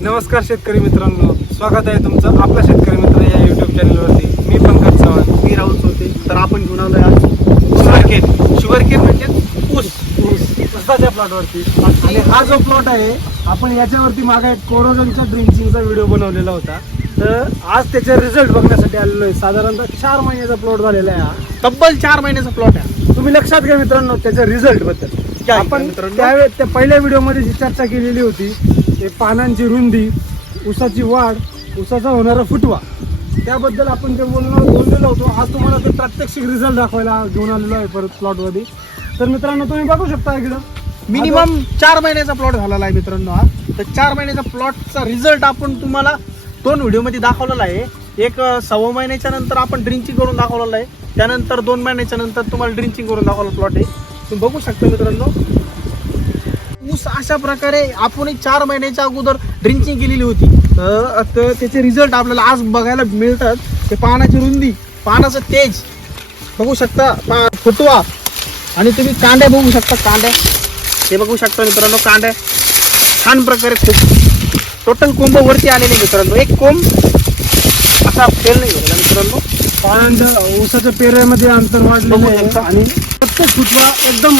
नमस्कार शेतकरी मित्रांनो. स्वागत आहे तुमचं आपला शेतकरी मित्र या युट्यूब चॅनलवरती मी पंकज चव्हाण. मी राहुल होते तर आपण घेऊन आलोय आज शुगर केन शुगर केन म्हणजे ऊस. ऊस. ऊसाच्या प्लॉटवरती आणि हा जो प्लॉट आहे आपण याच्यावरती मागे एक कोरोजनचा ड्रिंचिंगचा व्हिडिओ बनवलेला होता. तर आज त्याचे रिझल्ट बघण्यासाठी आलेलो आहे. साधारणतः चार महिन्याचा प्लॉट झालेला आहे हा. तब्बल चार महिन्याचा प्लॉट आहे. तुम्ही लक्षात घ्या मित्रांनो त्याच्या रिझल्ट आपण? त्यावेळेस त्या पहिल्या व्हिडिओमध्ये जी चर्चा केलेली होती ते पानांची रुंदी ऊसाची वाढ ऊसाचा होणारा फुटवा त्याबद्दल आपण ते बोलणं बोललेलो होतो आज तुम्हाला ते प्रात्यक्षिक रिझल्ट दाखवायला घेऊन आलेलो आहे परत प्लॉटमध्ये तर मित्रांनो तुम्ही बघू शकता इकडं. मिनिमम चार महिन्याचा प्लॉट झालेला आहे मित्रांनो हा. तर चार महिन्याचा प्लॉटचा रिझल्ट आपण तुम्हाला दोन व्हिडिओमध्ये दाखवलेला आहे. एक सव्वा महिन्याच्या नंतर आपण ड्रिंचिंग करून दाखवलेलं आहे. त्यानंतर दोन महिन्याच्या नंतर तुम्हाला ड्रिंचिंग करून दाखवलं प्लॉट आहे. तुम्ही बघू शकता मित्रांनो. ऊस अशा प्रकारे आपण एक चार महिन्याच्या अगोदर ड्रिंचिंग केलेली होती. तर त्याचे रिझल्ट आपल्याला आज बघायला मिळतात. ते पानाची रुंदी पानाचं तेज. बघू शकता पा फुटवा. आणि तुम्ही कांड्या बघू शकता कांड्या. हे बघू शकता मित्रांनो कांड्या. छान प्रकारे खूप. टोटल कोंब वरती आलेले मित्रांनो. एक कोंब असा फेल नाही मित्रांनो. पानांच्या ऊसाच्या पेऱ्यामध्ये अंतर वाढलेलं आहे. आणि प्रत्येक फुटवा एकदम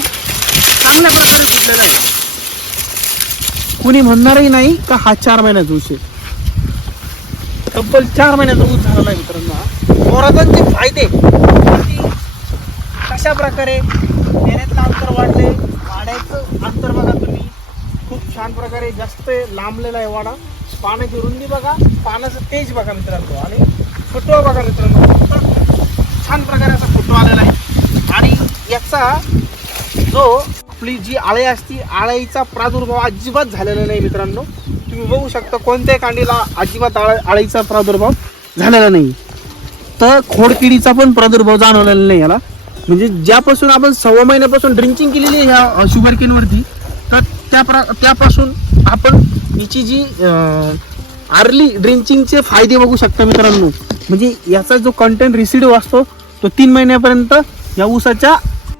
चांगल्या प्रकारे फुटलेला आहे कुणी म्हणणारही नाही का हा चार महिन्याचा ऊस आहे? तब्बल चार महिन्याचा ऊस झालेला आहे मित्रांनो हा. मोराजांचे फायदे. कशा प्रकारे पेऱ्यातलं अंतर वाढले? वाड्याचं अंतर बघा तुम्ही. खूप छान प्रकारे जास्त लांबलेला आहे वाडा. पाण्याची रुंदी बघा. पाण्याचं तेज बघा मित्रांनो. आणि फुटवा बघा मित्रांनो. छान प्रकारे असा फुटवा आलेला आहे. आणि याचा जो आपली जी आळी असती आळाईचा प्रादुर्भाव अजिबात झालेला नाही मित्रांनो. तुम्ही बघू शकता कोणत्याही कांडीला अजिबात आळ आळीचा प्रादुर्भाव झालेला नाही. तर खोडकिडीचा पण प्रादुर्भाव जाणवलेला नाही याला. म्हणजे ज्यापासून आपण सव्वा महिन्यापासून ड्रिंकिंग केलेली आहे ह्या शुगर केनवरती तर त्या प्रा त्यापासून आपण हिची जी आर्ली ड्रिंचिंगचे फायदे बघू शकता मित्रांनो. म्हणजे याचा जो कंटेंट रिसिडिव्ह असतो तो तीन महिन्यापर्यंत या ऊसाच्या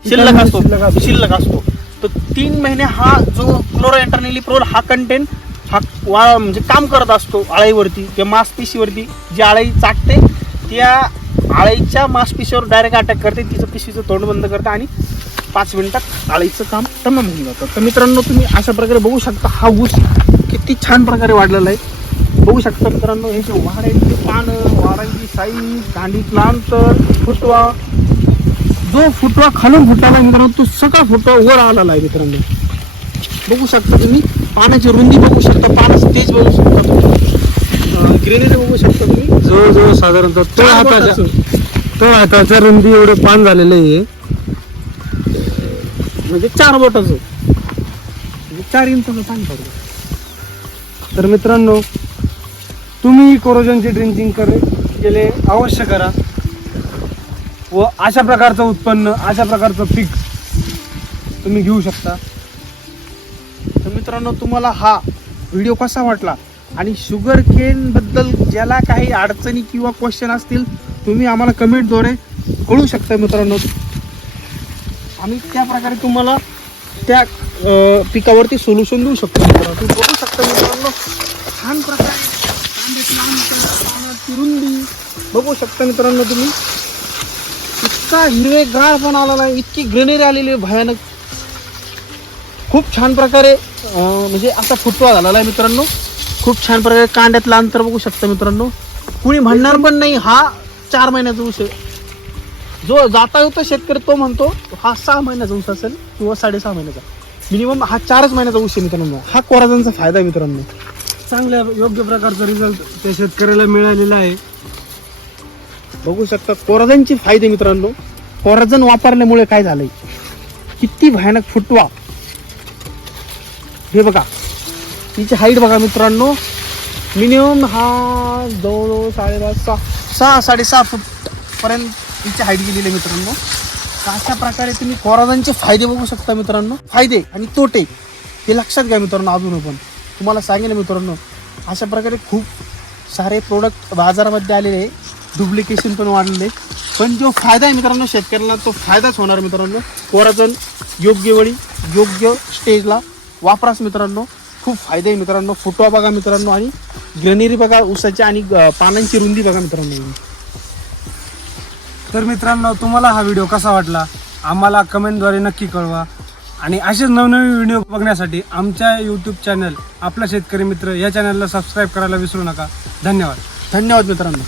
शिल्लक असतो. शिल्लक असतो. तर तीन महिने हा जो क्लोरो इंटरनेलिप्रोल हा कंटेंट हा वा म्हणजे काम करत असतो आळीवरती किंवा मांसपेशीवरती. जी आळी चाटते त्या आळीच्या मांसपेशीवर डायरेक्ट अटॅक करते. तिचं पिशीचं तोंड बंद करते आणि पाच मिनिटात आळीचं काम तमाम होऊन जातं. तर मित्रांनो तुम्ही अशा प्रकारे बघू शकता हा ऊस किती छान प्रकारे वाढलेला आहे. बघू शकता मित्रांनो हे जे वाढायचे पानं वाढायची साईज कांडीतला अंतर फुटवा. जो फुटवा खालून फुटला मित्रांनो तो सगळा फुटवा वर आलेला आहे मित्रांनो. बघू शकता तुम्ही पाण्याची रुंदी बघू शकता पाण्याचं तेज बघू शकता ग्रीनरी बघू शकता तुम्ही. जवळजवळ साधारणतः तळ हाताच्या. तळ हाताच्या रुंदी एवढं पान झालेलं आहे. म्हणजे चार बोटाचं. म्हणजे चार इंचाचं पाणी पडलं तर मित्रांनो तुम्ही कोरोजनचे ड्रिंचिंग कर केले अवश्य करा. व अशा प्रकारचं उत्पन्न अशा प्रकारचं पीक तुम्ही घेऊ शकता. तर मित्रांनो तुम्हाला हा व्हिडिओ कसा वाटला आणि शुगर केन बद्दल ज्याला काही अडचणी किंवा क्वेश्चन असतील तुम्ही आम्हाला कमेंटद्वारे कळू शकता मित्रांनो. आम्ही त्या प्रकारे तुम्हाला त्या पिकावरती सोल्युशन देऊ शकतो मित्रांनो. तुम्ही बघू शकता मित्रांनो छान प्रकारे कांद्याची बघू शकता मित्रांनो तुम्ही. इतका हिरवेगार पण आलेला आहे इतकी ग्रेनरी आलेली आहे भयानक. खूप छान प्रकारे म्हणजे असा फुटवा झालेला आहे मित्रांनो. खूप छान प्रकारे कांड्यातलं अंतर बघू शकता मित्रांनो. कुणी म्हणणार पण नाही हा चार महिन्याचा ऊस आहे. जो जाता येतो शेतकरी तो म्हणतो हा सहा महिन्याचा ऊस असेल किंवा साडेसहा महिन्याचा. मिनिमम हा चारच महिन्याचा ऊस आहे मित्रांनो. हा कोराजांचा फायदा आहे मित्रांनो. चांगल्या योग्य प्रकारचा रिझल्ट त्या शेतकऱ्याला मिळालेला आहे. बघू शकता. कोराजनचे फायदे मित्रांनो. कोराजन वापरल्यामुळे काय झालंय? किती भयानक फुटवा. हे बघा. तिची हाईट बघा मित्रांनो. मिनिमम हा जवळ साडेपाच सहा सहा साडेसहा फूट पर्यंत तिची हाईट गेलेली आहे मित्रांनो. अशा प्रकारे तुम्ही कोराजनचे फायदे बघू शकता मित्रांनो. फायदे आणि तोटे हे लक्षात घ्या मित्रांनो अजून पण. तुम्हाला सांगेल मित्रांनो. अशा प्रकारे खूप सारे प्रोडक्ट बाजारामध्ये आलेले आहे. डुप्लिकेशन पण वाढलेले आहे. पण जो फायदा आहे मित्रांनो शेतकऱ्याला तो फायदाच होणार मित्रांनो. कोराजन योग्य वेळी योग्य स्टेजला वापराच मित्रांनो. खूप फायदे आहे मित्रांनो. फुटवा बघा मित्रांनो आणि ग्रेनरी बघा ऊसाची आणि पानांची रुंदी बघा मित्रांनो. तर मित्रांनो तुम्हाला हा व्हिडिओ कसा वाटला? आम्हाला कमेंटद्वारे नक्की कळवा. आणि असेच नवनवीन व्हिडिओ बघण्यासाठी आमच्या यूट्यूब चॅनल आपला शेतकरी मित्र या चॅनलला सबस्क्राईब करायला विसरू नका. धन्यवाद. धन्यवाद मित्रांनो.